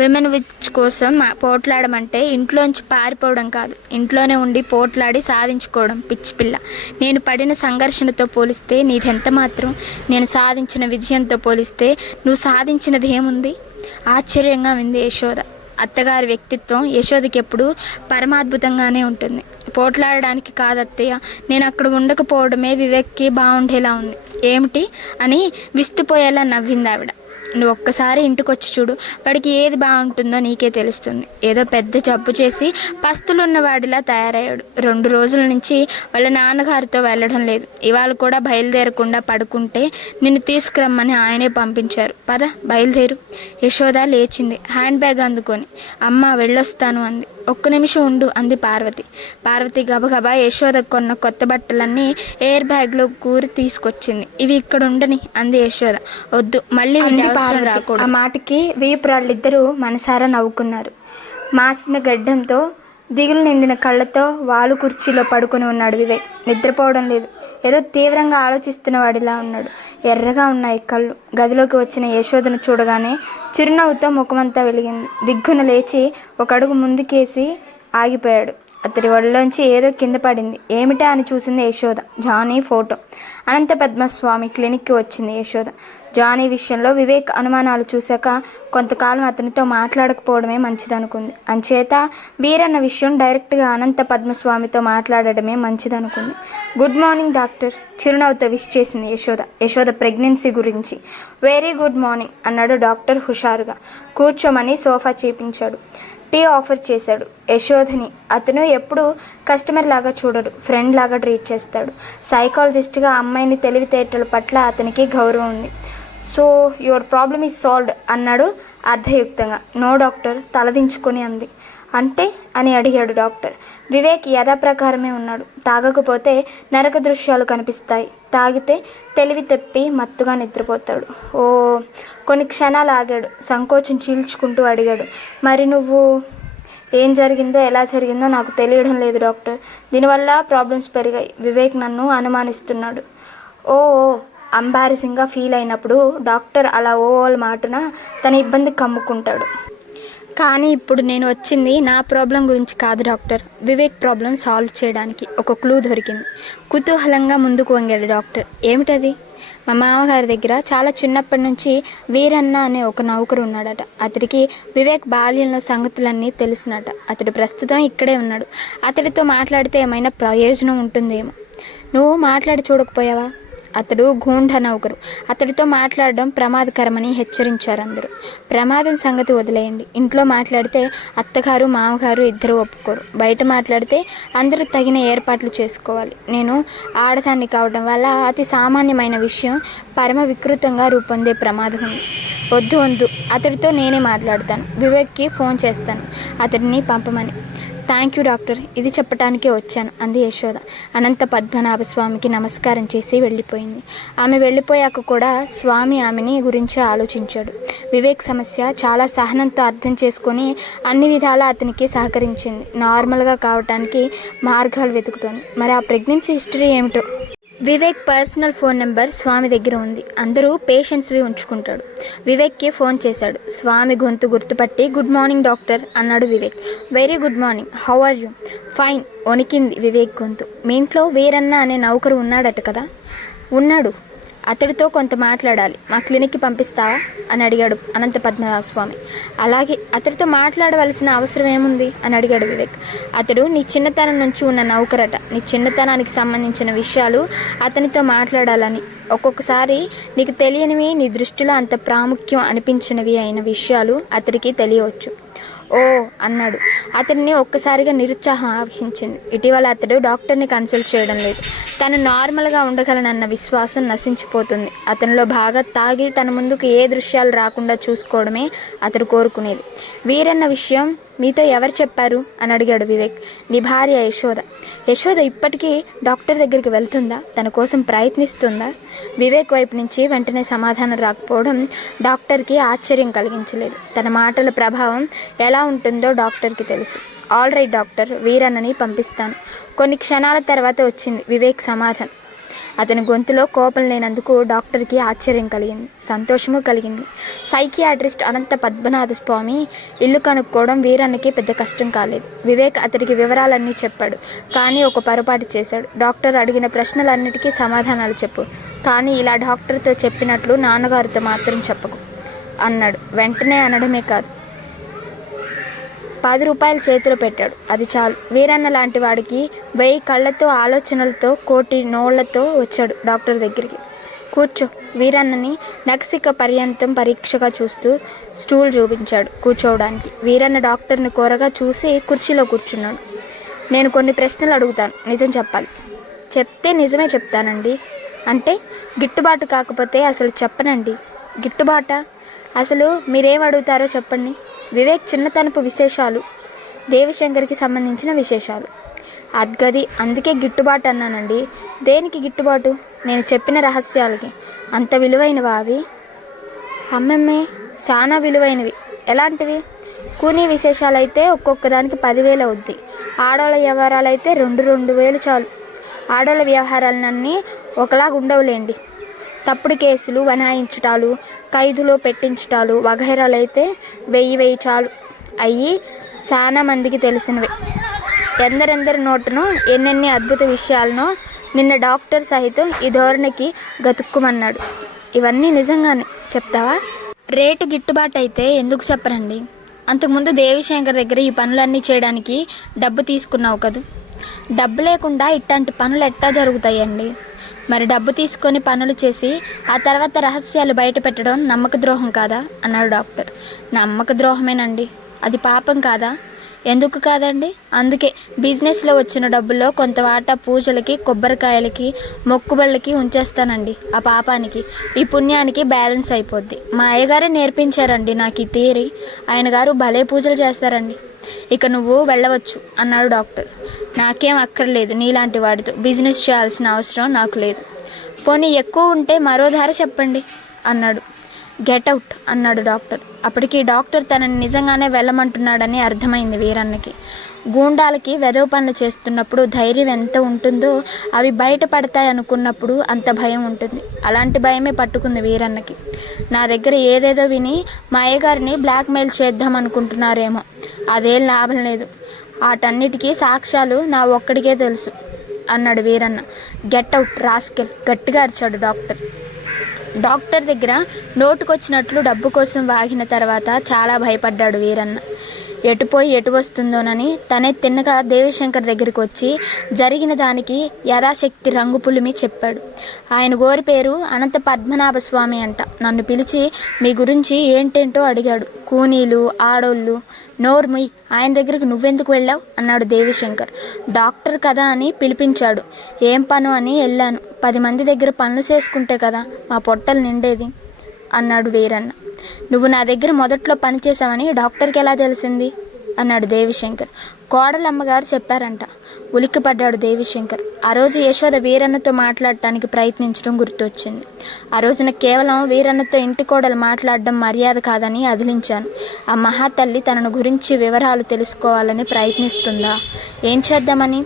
విమెన్ విచ్ కోసం పోట్లాడమంటే ఇంట్లోంచి పారిపోవడం కాదు, ఇంట్లోనే ఉండి పోట్లాడి సాధించుకోవడం. పిచ్చి పిల్ల, నేను పడిన సంఘర్షణతో పోలిస్తే నీదెంత మాత్రం. నేను సాధించిన విజయంతో పోలిస్తే నువ్వు సాధించినది ఏముంది? ఆశ్చర్యంగా ఉంది యశోద. అత్తగారి వ్యక్తిత్వం యశోదకి ఎప్పుడు పరమాద్భుతంగానే ఉంటుంది. పోట్లాడడానికి కాదత్తయ్య, నేను అక్కడ ఉండకపోవడమే వివేక్కి బాగుండేలా ఉంది. ఏమిటి అని విస్తుపోయేలా నవ్వింది ఆవిడ. నువ్వు ఒక్కసారి ఇంటికొచ్చి చూడు, వాడికి ఏది బాగుంటుందో నీకే తెలుస్తుంది. ఏదో పెద్ద జబ్బు చేసి పస్తులున్న వాడిలా తయారయ్యాడు. 2 రోజుల నుంచి వాళ్ళ నాన్నగారితో వెళ్ళడం లేదు. ఇవాళ కూడా బయలుదేరకుండా పడుకుంటే నిన్ను తీసుకురమ్మని ఆయనే పంపించారు. పద బయలుదేరు. యశోద లేచింది హ్యాండ్ బ్యాగ్ అందుకొని. అమ్మ వెళ్ళొస్తాను అంది. ఒక్క నిమిషం ఉండు అంది పార్వతి. పార్వతి గబగబా యశోద కొన్న కొత్త బట్టలన్నీ ఎయిర్ బ్యాగ్లో కూరి తీసుకొచ్చింది. ఇవి ఇక్కడ ఉండని అంది యశోద. వద్దు, మళ్ళీ రాకూడదు. ఆ మాటకి వీపురాళ్ళిద్దరూ మనసారా నవ్వుకున్నారు. మాసిన గడ్డంతో దిగులు నిండిన కళ్ళతో వాలు కుర్చీలో పడుకుని ఉన్నాడు వివేక్. నిద్రపోవడం లేదు. ఏదో తీవ్రంగా ఆలోచిస్తున్న వాడిలా ఉన్నాడు. ఎర్రగా ఉన్నాయి కళ్ళు. గదిలోకి వచ్చిన యశోదను చూడగానే చిరునవ్వుతో ముఖమంతా వెలిగింది. దిగ్గున లేచి ఒక అడుగు ముందుకేసి ఆగిపోయాడు. అతడి ఒళ్ళలోంచి ఏదో కింద పడింది. ఏమిటా అని చూసింది యశోద. Johnny photo. అనంత పద్మస్వామి క్లినిక్కి వచ్చింది యశోద. జానీ విషయంలో వివేక్ అనుమానాలు చూశాక కొంతకాలం అతనితో మాట్లాడకపోవడమే మంచిదనుకుంది. అంచేత వీరన్న విషయం డైరెక్ట్గా అనంత పద్మస్వామితో మాట్లాడడమే మంచిదనుకుంది. గుడ్ మార్నింగ్ డాక్టర్ చిరునవ్వుతో విష్ చేసింది యశోద. యశోద ప్రెగ్నెన్సీ గురించి. వెరీ గుడ్ మార్నింగ్ అన్నాడు డాక్టర్ హుషారుగా. కూర్చోమని సోఫా చేపించాడు. టీ ఆఫర్ చేశాడు. యశోదని అతను ఎప్పుడు కస్టమర్ లాగా చూడడు, ఫ్రెండ్ లాగా ట్రీట్ చేస్తాడు. సైకాలజిస్ట్గా అమ్మాయిని తెలివితేటల పట్ల అతనికి గౌరవం ఉంది. So your problem is solved అన్నాడు అర్ధయుక్తంగా. నో డాక్టర్ తలదించుకొని అంది. అంటే అని అడిగాడు డాక్టర్. వివేక్ యథాప్రకారమే ఉన్నాడు. తాగకపోతే నరక దృశ్యాలు కనిపిస్తాయి, తాగితే తెలివి తప్పి మత్తుగా నిద్రపోతాడు. ఓ కొన్ని క్షణాలు ఆగాడు. సంకోచం చీల్చుకుంటూ అడిగాడు, మరి నువ్వు? ఏం జరిగిందో ఎలా జరిగిందో నాకు తెలియడం లేదు డాక్టర్. దీనివల్ల ప్రాబ్లమ్స్ పెరిగాయి. వివేక్ నన్ను అనుమానిస్తున్నాడు. ఓ అంబారిసింగ్గా ఫీల్ అయినప్పుడు డాక్టర్ అలా ఓవల్ మాటున తన ఇబ్బంది కమ్ముకుంటాడు. కానీ ఇప్పుడు నేను వచ్చింది నా ప్రాబ్లం గురించి కాదు డాక్టర్. వివేక్ ప్రాబ్లం సాల్వ్ చేయడానికి ఒక క్లూ దొరికింది. కుతూహలంగా ముందుకు వంగాడు డాక్టర్. ఏమిటది? మా మామగారి దగ్గర చాలా చిన్నప్పటి నుంచి వీరన్న అనే ఒక నౌకరు ఉన్నాడట. అతడికి వివేక్ బాల్యంలో సంగతులన్నీ తెలుసునట. అతడు ప్రస్తుతం ఇక్కడే ఉన్నాడు. అతడితో మాట్లాడితే ఏమైనా ప్రయోజనం ఉంటుందేమో. నువ్వు మాట్లాడి చూడకపోయావా? అతడు గూండా నౌకరు. అతడితో మాట్లాడడం ప్రమాదకరమని హెచ్చరించారు అందరూ. ప్రమాదం సంగతి వదిలేయండి. ఇంట్లో మాట్లాడితే అత్తగారు మామగారు ఇద్దరు ఒప్పుకోరు. బయట మాట్లాడితే అందరూ తగిన ఏర్పాట్లు చేసుకోవాలి. నేను ఆడదాన్ని కావడం వల్ల అతి సామాన్యమైన విషయం పరమ వికృతంగా రూపొందే ప్రమాదం ఉంది. వద్దు, అతడితో నేనే మాట్లాడతాను. వివేక్కి ఫోన్ చేస్తాను అతడిని పంపమని. థ్యాంక్ యూ డాక్టర్, ఇది చెప్పటానికే వచ్చాను అంది యశోద. అనంత పద్మనాభ స్వామికి నమస్కారం చేసి వెళ్ళిపోయింది. ఆమె వెళ్ళిపోయాక కూడా స్వామి ఆమెని గురించి ఆలోచించాడు. వివేక్ సమస్య చాలా సహనంతో అర్థం చేసుకొని అన్ని విధాలా అతనికి సహకరించింది. నార్మల్గా కావటానికి మార్గాలు వెతుకుతోంది. మరి ఆ ప్రెగ్నెన్సీ హిస్టరీ ఏమిటో? వివేక్ పర్సనల్ ఫోన్ నెంబర్ స్వామి దగ్గర ఉంది. అందరూ పేషెంట్స్వి ఉంచుకుంటాడు. వివేక్కి ఫోన్ చేశాడు. స్వామి గొంతు గుర్తుపట్టి గుడ్ మార్నింగ్ డాక్టర్ అన్నాడు Vivek. Very good morning, how are you? Fine. వణికింది వివేక్ గొంతు. మీ ఇంట్లో వీరన్న అనే నౌకరు ఉన్నాడట కదా? ఉన్నాడు. అతడితో కొంత మాట్లాడాలి, మా క్లినిక్కి పంపిస్తావా అని అడిగాడు అనంత పద్మనాభ స్వామి. అలాగే, అతడితో మాట్లాడవలసిన అవసరం ఏముంది అని అడిగాడు వివేక్. అతడు నీ చిన్నతనం నుంచి ఉన్న నౌకరట, నీ చిన్నతనానికి సంబంధించిన విషయాలు అతనితో మాట్లాడాలని, ఒక్కొక్కసారి నీకు తెలియనివి, నీ దృష్టిలో అంత ప్రాముఖ్యం అనిపించినవి అయిన విషయాలు అతడికి తెలియవచ్చు. ఓ అన్నాడు. అతడిని ఒక్కసారిగా నిరుత్సాహం ఆవహించింది. ఇటీవల అతడు డాక్టర్ని కన్సల్ట్ చేయడం లేదు. తను నార్మల్గా ఉండగలనన్న విశ్వాసం నశించిపోతుంది. అతనిలో బాగా తాగి తన ముందుకు ఏ దృశ్యాలు రాకుండా చూసుకోవడమే అతడు కోరుకునేది. వీరన్న విషయం మీతో ఎవరు చెప్పారు అని అడిగాడు వివేక్. నీ భార్య యశోద. యశోద ఇప్పటికీ డాక్టర్ దగ్గరికి వెళ్తుందా? తన కోసం ప్రయత్నిస్తుందా? వివేక్ వైపు నుంచి వెంటనే సమాధానం రాకపోవడం డాక్టర్కి ఆశ్చర్యం కలిగించలేదు. తన మాటల ప్రభావం ఎలా ఉంటుందో డాక్టర్కి తెలుసు. ఆల్ రైట్ డాక్టర్, వీరన్నని పంపిస్తాను. కొన్ని క్షణాల తర్వాత వచ్చింది వివేక్ సమాధానం. అతని గొంతులో కోపం లేనందుకు డాక్టర్కి ఆశ్చర్యం కలిగింది, సంతోషము కలిగింది. సైకియాట్రిస్ట్ అనంత పద్మనాభ స్వామి ఇల్లు కనుక్కోవడం వీరన్నకి పెద్ద కష్టం కాలేదు. వివేక్ అతడికి వివరాలన్నీ చెప్పాడు. కానీ ఒక పొరపాటు చేశాడు. డాక్టర్ అడిగిన ప్రశ్నలన్నిటికీ సమాధానాలు చెప్పు, కానీ ఇలా డాక్టర్తో చెప్పినట్లు నాన్నగారితో మాత్రం చెప్పకు అన్నాడు. వెంటనే అనడమే కాదు, 10 రూపాయలు చేతిలో పెట్టాడు. అది చాలు. వీరన్న లాంటి వాడికి 1000 కళ్ళతో, ఆలోచనలతో, 1,000,000 నోళ్లతో వచ్చాడు డాక్టర్ దగ్గరికి. కూర్చో. వీరన్నని నఖశిఖ పర్యంతం పరీక్షగా చూస్తూ స్టూల్ చూపించాడు కూర్చోవడానికి. వీరన్న డాక్టర్ని కోరగా చూసి కుర్చీలో కూర్చున్నాడు. నేను కొన్ని ప్రశ్నలు అడుగుతాను, నిజం చెప్పాలి. చెప్తే నిజమే చెప్తానండి. అంటే గిట్టుబాటు కాకపోతే అసలు చెప్పనండి. గిట్టుబాటా? అసలు మీరేం అడుగుతారో చెప్పండి. వివేక్ చిన్నతనపు విశేషాలు, దేవిశంకర్కి సంబంధించిన విశేషాలు. అద్గది, అందుకే గిట్టుబాటు అన్నానండి. దేనికి గిట్టుబాటు? నేను చెప్పిన రహస్యాలకి. అంత విలువైనవా అవి? అమ్మమ్మే, చాలా విలువైనవి. ఎలాంటివి? కూనీ విశేషాలైతే ఒక్కొక్కదానికి 10,000 అవుద్ది. ఆడవాళ్ళ వ్యవహారాలైతే 2,000 చాలు. ఆడవాళ్ళ వ్యవహారాలన్నీ ఒకలాగా ఉండవులేండి. తప్పుడు కేసులు బనాయించటాలు, ఖైదులో పెట్టించటాలు వగైరాలైతే 1000 చాలు. అయ్యి చాలా మందికి తెలిసినవే. ఎందరెందరి నోటునో ఎన్నెన్ని అద్భుత విషయాలనో నిన్న డాక్టర్ సహితం ఈ ధోరణికి గతుక్కుమన్నాడు. ఇవన్నీ నిజంగానే చెప్తావా? రేటు గిట్టుబాటు అయితే ఎందుకు చెప్పరండి? అంతకుముందు దేవిశంకర్ దగ్గర ఈ పనులన్నీ చేయడానికి డబ్బు తీసుకున్నావు కదూ. డబ్బు లేకుండా ఇట్లాంటి పనులు ఎట్టా జరుగుతాయండి? మరి డబ్బు తీసుకొని పనులు చేసి ఆ తర్వాత రహస్యాలు బయట పెట్టడం నమ్మక ద్రోహం కాదా అన్నాడు డాక్టర్. నమ్మక ద్రోహమేనండి. అది పాపం కాదా? ఎందుకు కాదండి? అందుకే బిజినెస్లో వచ్చిన డబ్బుల్లో కొంత వాటా పూజలకి, కొబ్బరికాయలకి, మొక్కుబళ్ళకి ఉంచేస్తానండి. ఆ పాపానికి ఈ పుణ్యానికి బ్యాలెన్స్ అయిపోద్ది. మా అయ్యగారే నేర్పించారండి నాకు ఈ థియరీ. ఆయన గారు భలే పూజలు చేస్తారండి. ఇక నువ్వు వెళ్ళవచ్చు అన్నాడు డాక్టర్. నాకేం అక్కర్లేదు, నీలాంటి వాడితో బిజినెస్ చేయాల్సిన అవసరం నాకు లేదు. పోనీ ఎక్కువ ఉంటే మరో ధర చెప్పండి అన్నాడు. గెట్ అవుట్ అన్నాడు డాక్టర్. అప్పటికి డాక్టర్ తనని నిజంగానే వెళ్ళమంటున్నాడని అర్థమైంది వీరన్నకి. గూండాలకి వెధవ పనులు చేస్తున్నప్పుడు ధైర్యం ఎంత ఉంటుందో అవి బయటపడతాయి అనుకున్నప్పుడు అంత భయం ఉంటుంది. అలాంటి భయమే పట్టుకుంది వీరన్నకి. నా దగ్గర ఏదేదో విని మా అయ్యగారిని బ్లాక్మెయిల్ చేద్దాం అనుకుంటున్నారేమో. అదేం లాభం లేదు. వాటన్నిటికీ సాక్ష్యాలు నా ఒక్కడికే తెలుసు అన్నాడు వీరన్న. గెట్ అవుట్ రాస్కెల్ గట్టిగా అరిచాడు డాక్టర్. డాక్టర్ దగ్గర నోటుకొచ్చినట్లు డబ్బు కోసం వాగిన తర్వాత చాలా భయపడ్డాడు వీరన్న. ఎటుపోయి ఎటు వస్తుందోనని తనే తిన్నగా దేవిశంకర్ దగ్గరికి వచ్చి జరిగిన దానికి యథాశక్తి రంగు పులిమి చెప్పాడు. ఆయన గోరి పేరు అనంత పద్మనాభ స్వామి అంట. నన్ను పిలిచి మీ గురించి ఏంటేంటో అడిగాడు. కూనీలు, ఆడోళ్ళు. నోర్ముయ్, ఆయన దగ్గరికి నువ్వెందుకు వెళ్ళావు అన్నాడు దేవిశంకర్. డాక్టర్ కదా అని పిలిపించాడు. ఏం పను అని వెళ్ళాను. 10 మంది దగ్గర పనులు చేసుకుంటే కదా మా పొట్టలు నిండేది అన్నాడు వీరన్న. నువ్వు నా దగ్గర మొదట్లో పనిచేసావని డాక్టర్కి ఎలా తెలిసింది అన్నాడు దేవిశంకర్. కోడలమ్మగారు చెప్పారంట. ఉలిక్కిపడ్డాడు దేవిశంకర్. ఆ రోజు యశోద వీరన్నతో మాట్లాడటానికి ప్రయత్నించడం గుర్తొచ్చింది. ఆ రోజున కేవలం వీరన్నతో ఇంటి కోడలు మాట్లాడడం మర్యాద కాదని అదిలించాను. ఆ మహాతల్లి తనను గురించి వివరాలు తెలుసుకోవాలని ప్రయత్నిస్తుందా? ఏం చేద్దామని?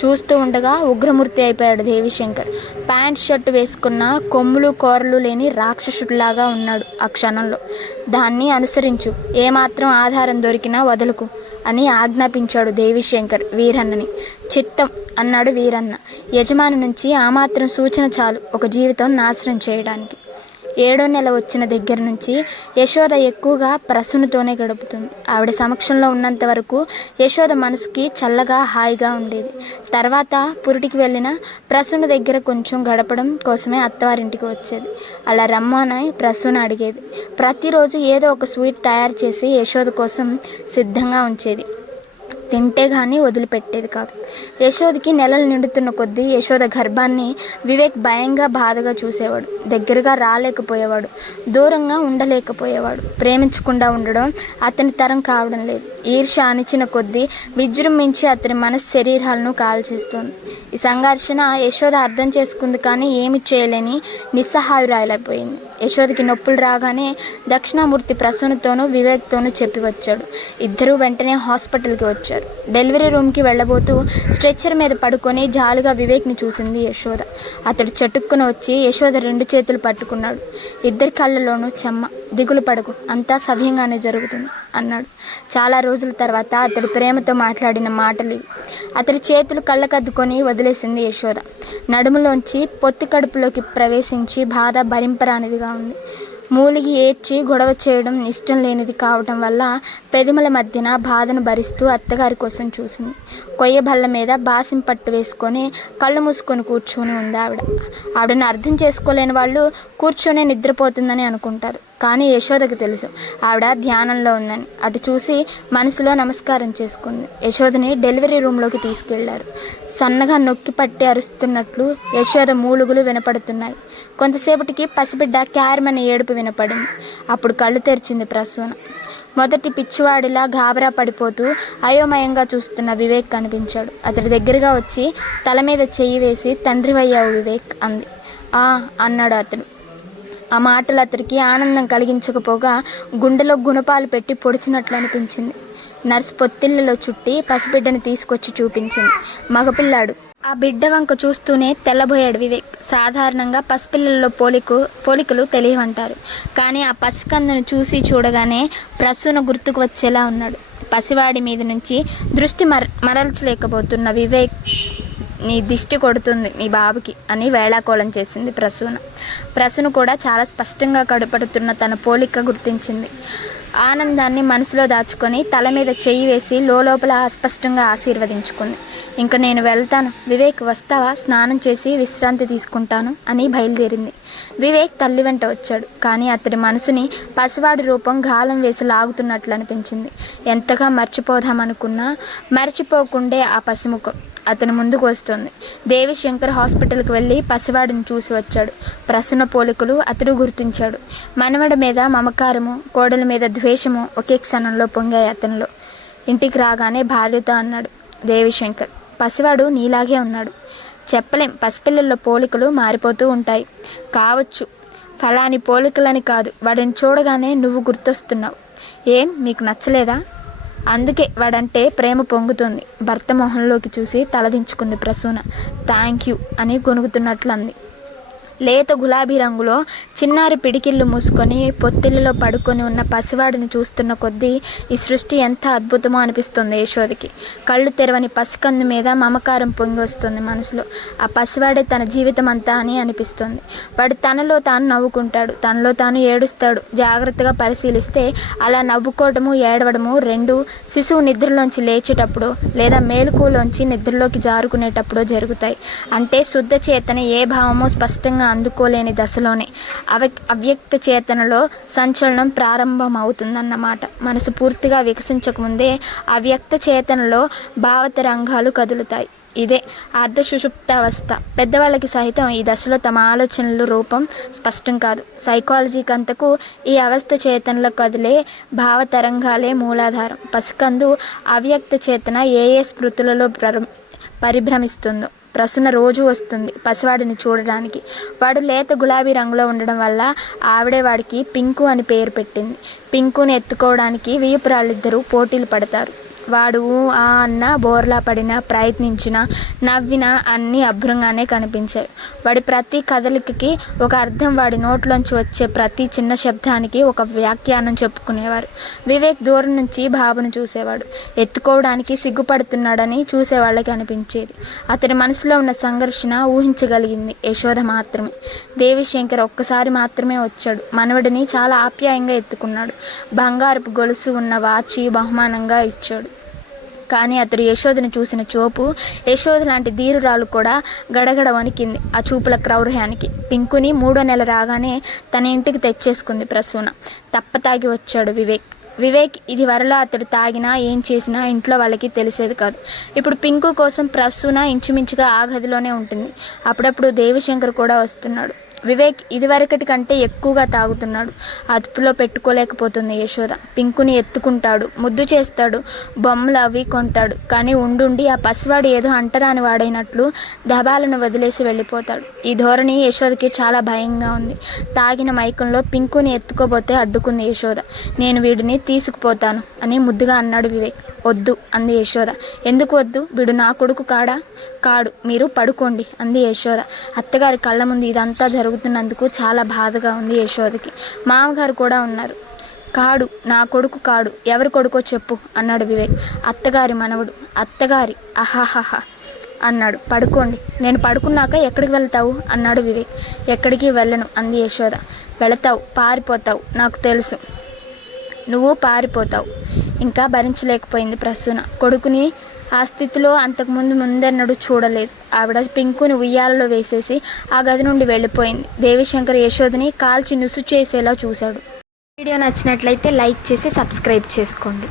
చూస్తూ ఉండగా ఉగ్రమూర్తి అయిపోయాడు దేవిశంకర్. ప్యాంట్ షర్టు వేసుకున్న, కొమ్ములు కోరలు లేని రాక్షసుడిలాగా ఉన్నాడు ఆ క్షణంలో. దాన్ని అనుసరించు, ఏమాత్రం ఆధారం దొరికినా వదలకు అని ఆజ్ఞాపించాడు దేవిశంకర్ వీరన్నని. చిత్తం అన్నాడు వీరన్న. యజమాని నుంచి ఆ మాత్రం సూచన చాలు ఒక జీవితం నాశనం చేయడానికి. 7వ నెల వచ్చిన దగ్గర నుంచి యశోద ఎక్కువగా ప్రసూనతోనే గడుపుతుంది. ఆవిడ సమక్షంలో ఉన్నంత వరకు యశోద మనసుకి చల్లగా హాయిగా ఉండేది. తర్వాత పురిటికి వెళ్ళిన ప్రసూన దగ్గర కొంచెం గడపడం కోసమే అత్తవారింటికి వచ్చేది. అలా రమ్మని ప్రసూన అడిగేది. ప్రతిరోజు ఏదో ఒక స్వీట్ తయారు చేసి యశోద కోసం సిద్ధంగా ఉంచేది. తింటే కానీ వదిలిపెట్టేది కాదు. యశోదకి నెలలు నిండుతున్న కొద్దీ యశోద గర్భాన్ని వివేక్ భయంగా బాధగా చూసేవాడు. దగ్గరగా రాలేకపోయేవాడు, దూరంగా ఉండలేకపోయేవాడు. ప్రేమించకుండా ఉండడం అతని తరం కావడం లేదు. ఈర్ష్య అణిచిన కొద్దీ విజృంభించి అతని మనసు శరీరాలను కాల్చేస్తోంది. ఈ సంఘర్షణ యశోద అర్థం చేసుకుంది, కానీ ఏమి చేయలేని నిస్సహాయురాలైపోయింది. యశోదకి నొప్పులు రాగానే దక్షిణామూర్తి ప్రసూనతోనూ వివేక్తోనూ చెప్పి వచ్చాడు. ఇద్దరూ వెంటనే హాస్పిటల్కి వచ్చారు. డెలివరీ రూమ్కి వెళ్ళబోతూ స్ట్రెచ్చర్ మీద పడుకొని జాలిగా వివేక్ని చూసింది యశోద. అతడు చటుక్కున వచ్చి యశోద 2 చేతులు పట్టుకున్నాడు. ఇద్దరి కళ్ళలోనూ చెమ్మ. దిగులు పడకు, అంతా సవ్యంగానే జరుగుతుంది అన్నాడు. చాలా రోజుల తర్వాత అతడు ప్రేమతో మాట్లాడిన మాటలు ఇవి. అతడి చేతులు కళ్ళకద్దుకొని వదిలేసింది యశోద. నడుములోంచి పొత్తి కడుపులోకి ప్రవేశించి బాధ భరింపరానిదిగా ఉంది. మూలిగి ఏడ్చి గొడవ చేయడం ఇష్టం లేనిది కావటం వల్ల పెదిమల మధ్యన బాధను భరిస్తూ అత్తగారి కోసం చూసింది. కొయ్య బల్ల మీద బాసిం పట్టు వేసుకొని కళ్ళు మూసుకొని కూర్చొని ఉంది ఆవిడ. ఆవిడను అర్థం చేసుకోలేని వాళ్ళు కూర్చొనే నిద్రపోతుందని అనుకుంటారు. కానీ యశోదకు తెలుసు ఆవిడ ధ్యానంలో ఉందని. అటు చూసి మనసులో నమస్కారం చేసుకుంది. యశోదని డెలివరీ రూమ్లోకి తీసుకెళ్లారు. సన్నగా నొక్కి పట్టి అరుస్తున్నట్లు యశోద మూలుగులు వినపడుతున్నాయి. కొంతసేపటికి పసిబిడ్డ క్యారమని ఏడుపు వినపడింది. అప్పుడు కళ్ళు తెరిచింది ప్రసూన. మొదటి పిచ్చివాడిలా గాబరా పడిపోతూ అయోమయంగా చూస్తున్న వివేక్ కనిపించాడు. అతడి దగ్గరగా వచ్చి తల మీద చెయ్యి వేసి తండ్రివయ్యావు వివేక్ అంది. అన్నాడు అతడు. ఆ మాటలు అతడికి ఆనందం కలిగించకపోగా గుండెలో గుణపాలు పెట్టి పొడిచినట్లు అనిపించింది. నర్సు పొత్తిళ్లలో చుట్టి పసిబిడ్డని తీసుకొచ్చి చూపించింది. మగపిల్లాడు. ఆ బిడ్డ వంక చూస్తూనే తెల్లబోయాడు వివేక్. సాధారణంగా పసిపిల్లల్లో పోలికలు తెలియవంటారు. కానీ ఆ పసికందును చూసి చూడగానే ప్రసూన గుర్తుకు వచ్చేలా ఉన్నాడు. పసివాడి మీద నుంచి దృష్టి మరల్చలేకపోతున్న వివేక్, నీ దిష్టి కొడుతుంది మీ బాబుకి అని వేళాకోళం చేసింది ప్రసూన కూడా చాలా స్పష్టంగా కడుపడుతున్న తన పోలిక గుర్తించింది. ఆనందాన్ని మనసులో దాచుకొని తల మీద చెయ్యి వేసి లోపల అస్పష్టంగా ఆశీర్వదించుకుంది. ఇంక నేను వెళ్తాను, వివేక్ వస్తావా? స్నానం చేసి విశ్రాంతి తీసుకుంటాను అని బయలుదేరింది. వివేక్ తల్లి వెంట వచ్చాడు. కానీ అతడి మనసుని పసివాడి రూపం గాలం వేసి లాగుతున్నట్లు అనిపించింది. ఎంతగా మర్చిపోదామనుకున్నా మర్చిపోకుండే ఆ పసిముఖం అతని ముందుకు వస్తుంది. దేవిశంకర్ హాస్పిటల్కి వెళ్ళి పసివాడిని చూసి వచ్చాడు. ప్రసన్న పోలికలు అతడు గుర్తించాడు. మనవడి మీద మమకారము, కోడల మీద ద్వేషము ఒకే క్షణంలో పొంగాయి అతనిలో. ఇంటికి రాగానే భార్యతో అన్నాడు దేవిశంకర్, పసివాడు నీలాగే ఉన్నాడు. చెప్పలేం, పసిపిల్లల్లో పోలికలు మారిపోతూ ఉంటాయి. కావచ్చు, ఫలాని పోలికలని కాదు, వాడిని చూడగానే నువ్వు గుర్తొస్తున్నావు. ఏం మీకు నచ్చలేదా? అందుకే వాడంటే ప్రేమ పొంగుతుంది. భర్త మొహంలోకి చూసి తలదించుకుంది ప్రసూన. థ్యాంక్ యూ అని గొనుగుతున్నట్లు అంది. లేత గులాబీ రంగులో చిన్నారి పిడికిళ్ళు మూసుకొని పొత్తిళ్ళలో పడుకొని ఉన్న పసివాడిని చూస్తున్న కొద్దీ ఈ సృష్టి ఎంత అద్భుతమో అనిపిస్తుంది యశోదకి. కళ్ళు తెరవని పసికందు మీద మమకారం పొంగి వస్తుంది మనసులో. ఆ పసివాడే తన జీవితం అంతా అని అనిపిస్తుంది. వాడు తనలో తాను నవ్వుకుంటాడు, తనలో తాను ఏడుస్తాడు. జాగ్రత్తగా పరిశీలిస్తే అలా నవ్వుకోవడము ఏడవడము రెండు శిశువు నిద్రలోంచి లేచేటప్పుడు లేదా మేలుకులోంచి నిద్రలోకి జారుకునేటప్పుడు జరుగుతాయి. అంటే శుద్ధ చేతన ఏ భావమో స్పష్టంగా అందుకోలేని దశలోనే అవ్యక్త చేతనలో సంచలనం ప్రారంభమవుతుందన్నమాట. మనసు పూర్తిగా వికసించకముందే అవ్యక్త చేతనలో భావతరంగాలు కదులుతాయి. ఇదే అర్ధ సుషుప్తావస్థ. పెద్దవాళ్ళకి సహితం ఈ దశలో తమ ఆలోచనలు రూపం స్పష్టం కాదు. సైకాలజీకి అంతకు ఈ అవస్థ చేతనలో కదిలే భావతరంగాలే మూలాధారం. పసికందు అవ్యక్త చేతన ఏ స్మృతులలో పరిభ్రమిస్తుందో. ప్రసూన రోజు వస్తుంది పసివాడిని చూడడానికి. వాడు లేత గులాబీ రంగులో ఉండడం వల్ల ఆవిడే వాడికి పింకు అని పేరు పెట్టింది. పింకుని ఎత్తుకోవడానికి వియ్యపురాళ్ళిద్దరూ పోటీలు పడతారు. వాడు ఆ అన్న బోర్లా పడినా, ప్రయత్నించినా, నవ్వినా అన్నీ అభ్రంగానే కనిపించాయి. వాడి ప్రతి కదలికకి ఒక అర్థం, వాడి నోట్లోంచి వచ్చే ప్రతి చిన్న శబ్దానికి ఒక వ్యాఖ్యానం చెప్పుకునేవారు. వివేక్ దూరం నుంచి బాబును చూసేవాడు. ఎత్తుకోవడానికి సిగ్గుపడుతున్నాడని చూసేవాళ్ళకి అనిపించేది. అతడి మనసులో ఉన్న సంఘర్షణ ఊహించగలిగింది యశోద మాత్రమే. దేవిశంకర్ ఒక్కసారి మాత్రమే వచ్చాడు. మనవడిని చాలా ఆప్యాయంగా ఎత్తుకున్నాడు. బంగారపు గొలుసు ఉన్న వాచి బహుమానంగా ఇచ్చాడు. కానీ అతడు యశోదను చూసిన చూపు, యశోద లాంటి ధీరురాలు కూడా గడగడ వణికింది ఆ చూపుల క్రౌర్యానికి. పింకుని 3వ నెల రాగానే తన ఇంటికి తెచ్చేసుకుంది ప్రసూన. తప్పతాగి వచ్చాడు వివేక్ ఇది వరలో అతడు తాగినా ఏం చేసినా ఇంట్లో వాళ్ళకి తెలిసేది కాదు. ఇప్పుడు పింకు కోసం ప్రసూన ఇంచుమించుగా ఆ గదిలోనే ఉంటుంది. అప్పుడప్పుడు దేవిశంకర్ కూడా వస్తున్నాడు. వివేక్ ఇదివరకటి కంటే ఎక్కువగా తాగుతున్నాడు. అదుపులో పెట్టుకోలేకపోతుంది యశోద. పింకుని ఎత్తుకుంటాడు, ముద్దు చేస్తాడు, బొమ్మలు అవి కొంటాడు. కానీ ఉండుండి ఆ పసివాడు ఏదో అంటరాని వాడైనట్లు దబాలను వదిలేసి వెళ్ళిపోతాడు. ఈ ధోరణి యశోదకి చాలా భయంగా ఉంది. తాగిన మైకంలో పింకుని ఎత్తుకోబోతే అడ్డుకుంది యశోద. నేను వీడిని తీసుకుపోతాను అని ముద్దుగా అన్నాడు వివేక్. వద్దు అంది యశోద. ఎందుకు వద్దు? వీడు నా కొడుకు కాడు, మీరు పడుకోండి అంది యశోద. అత్తగారి కళ్ళ ముందు ఇదంతా జరుగుతున్నందుకు చాలా బాధగా ఉంది యశోదకి. మామగారు కూడా ఉన్నారు. కాడు, నా కొడుకు కాడు. ఎవరి కొడుకో చెప్పు అన్నాడు వివేక్. అత్తగారి మనవడు. అత్తగారి. అహాహహ అన్నాడు. పడుకోండి. నేను పడుకున్నాక ఎక్కడికి వెళ్తావు అన్నాడు వివేక్. ఎక్కడికి వెళ్ళను అంది యశోద. వెళతావు, పారిపోతావు, నాకు తెలుసు. నువ్వు పారిపోతావు. ఇంకా భరించలేకపోయింది ప్రసూన. కొడుకుని ఆ స్థితిలో ముందెన్నడూ చూడలేదు. ఆవిడ పింకుని ఉయ్యాలలో వేసేసి ఆ గది నుండి వెళ్ళిపోయింది. దేవిశంకర్ యశోదని కాల్చి నుసు చేసేలా చూశాడు. వీడియో నచ్చినట్లయితే లైక్ చేసి సబ్స్క్రైబ్ చేసుకోండి.